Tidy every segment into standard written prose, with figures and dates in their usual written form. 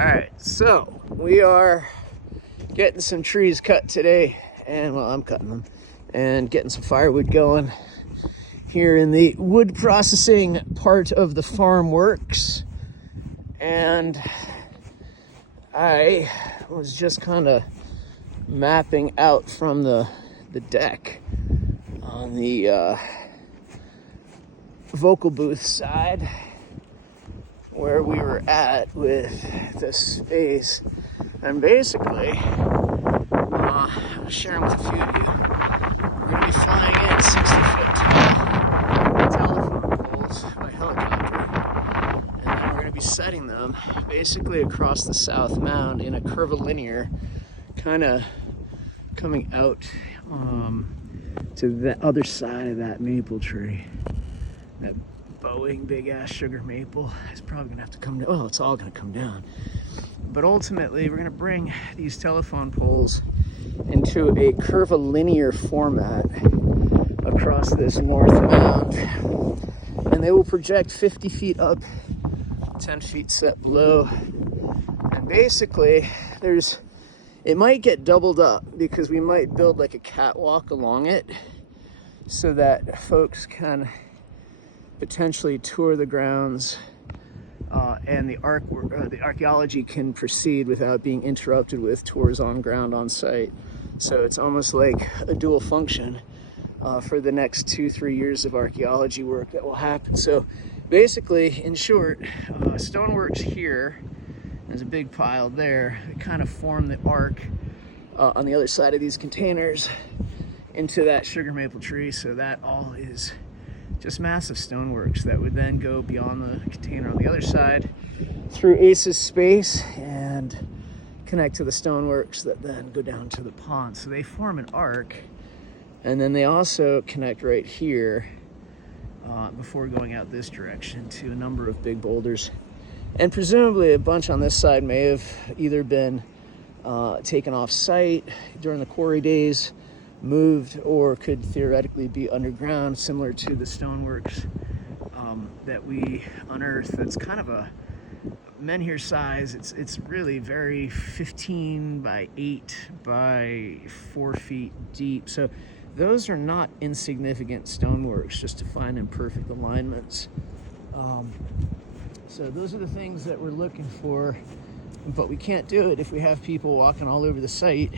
Alright, so we are getting some trees cut today, and well, I'm cutting them, and getting some firewood going here in the wood processing part of the farm works. And I was just kind of mapping out from the deck on the vocal booth side where we were at with the space, and basically I was sharing with a few of you, we're going to be flying in 60-foot tall telephone poles by helicopter, and then we're going to be setting them basically across the south mound in a curvilinear, kind of coming out to the other side of that maple tree. That bowing big ass sugar maple is probably gonna have to come down. Well, it's all gonna come down, but ultimately we're gonna bring these telephone poles into a curvilinear format across this north mound, and they will project 50 feet up, 10 feet set below. And basically it might get doubled up because we might build like a catwalk along it so that folks can potentially tour the grounds, and the archaeology can proceed without being interrupted with tours on ground on site. So it's almost like a dual function for the next 2-3 years of archaeology work that will happen. So basically, in short, stoneworks here, there's a big pile there that kind of form the arc on the other side of these containers into that sugar maple tree. So that all is just massive stoneworks that would then go beyond the container on the other side through Ace's space and connect to the stoneworks that then go down to the pond. So they form an arc, and then they also connect right here before going out this direction to a number of big boulders. And presumably a bunch on this side may have either been taken off site during the quarry days, moved, or could theoretically be underground, similar to the stoneworks that we unearthed. That's kind of a menhir size. It's really very 15 by 8 by 4 feet deep. So those are not insignificant stoneworks, just to find imperfect alignments. So those are the things that we're looking for, but we can't do it if we have people walking all over the site.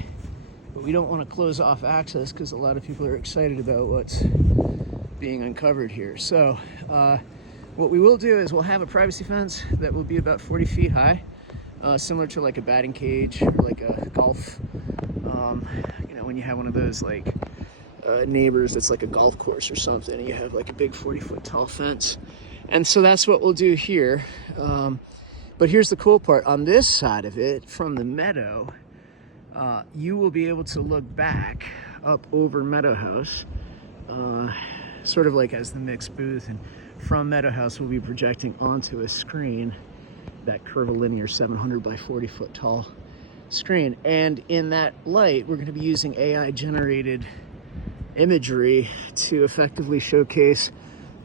But we don't want to close off access because a lot of people are excited about what's being uncovered here. So what we will do is we'll have a privacy fence that will be about 40 feet high, similar to like a batting cage or like a golf, when you have one of those like neighbors that's like a golf course or something, and you have like a big 40-foot tall fence. And so that's what we'll do here. But here's the cool part. On this side of it, from the meadow, you will be able to look back up over Meadow House, sort of like as the mixed booth, and from Meadow House we'll be projecting onto a screen, that curvilinear 700 by 40 foot tall screen. And in that light, we're going to be using AI generated imagery to effectively showcase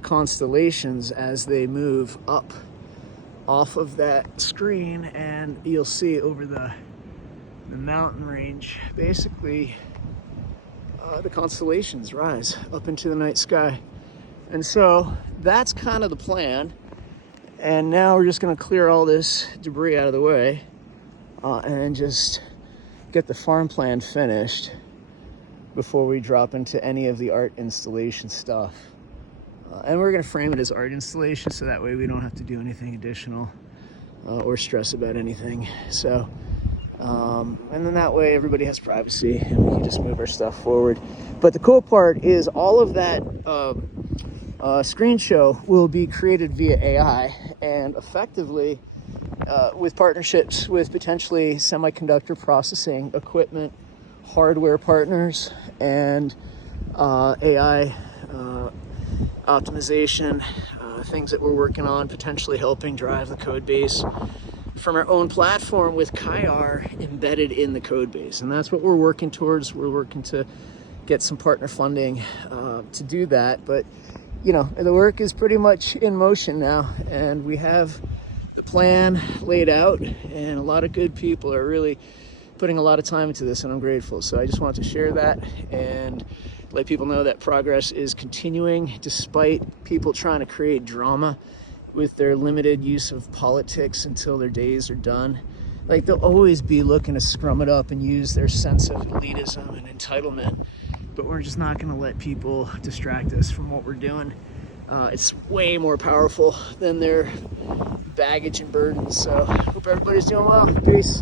constellations as they move up off of that screen, and you'll see over the mountain range, basically the constellations rise up into the night sky. And so that's kind of the plan. And now we're just going to clear all this debris out of the way and just get the farm plan finished before we drop into any of the art installation stuff. And we're going to frame it as art installation, so that way we don't have to do anything additional or stress about anything. So and then that way everybody has privacy and we can just move our stuff forward. But the cool part is all of that screen show will be created via AI, and effectively with partnerships with potentially semiconductor processing equipment, hardware partners, and AI optimization, things that we're working on, potentially helping drive the code base from our own platform with Kaiar embedded in the code base. And that's what we're working towards. We're working to get some partner funding to do that. But, you know, the work is pretty much in motion now, and we have the plan laid out, and a lot of good people are really putting a lot of time into this, and I'm grateful. So I just wanted to share that and let people know that progress is continuing despite people trying to create drama with their limited use of politics until their days are done. Like, they'll always be looking to scrum it up and use their sense of elitism and entitlement, but we're just not going to let people distract us from what we're doing. It's way more powerful than their baggage and burdens. So hope everybody's doing well. Peace.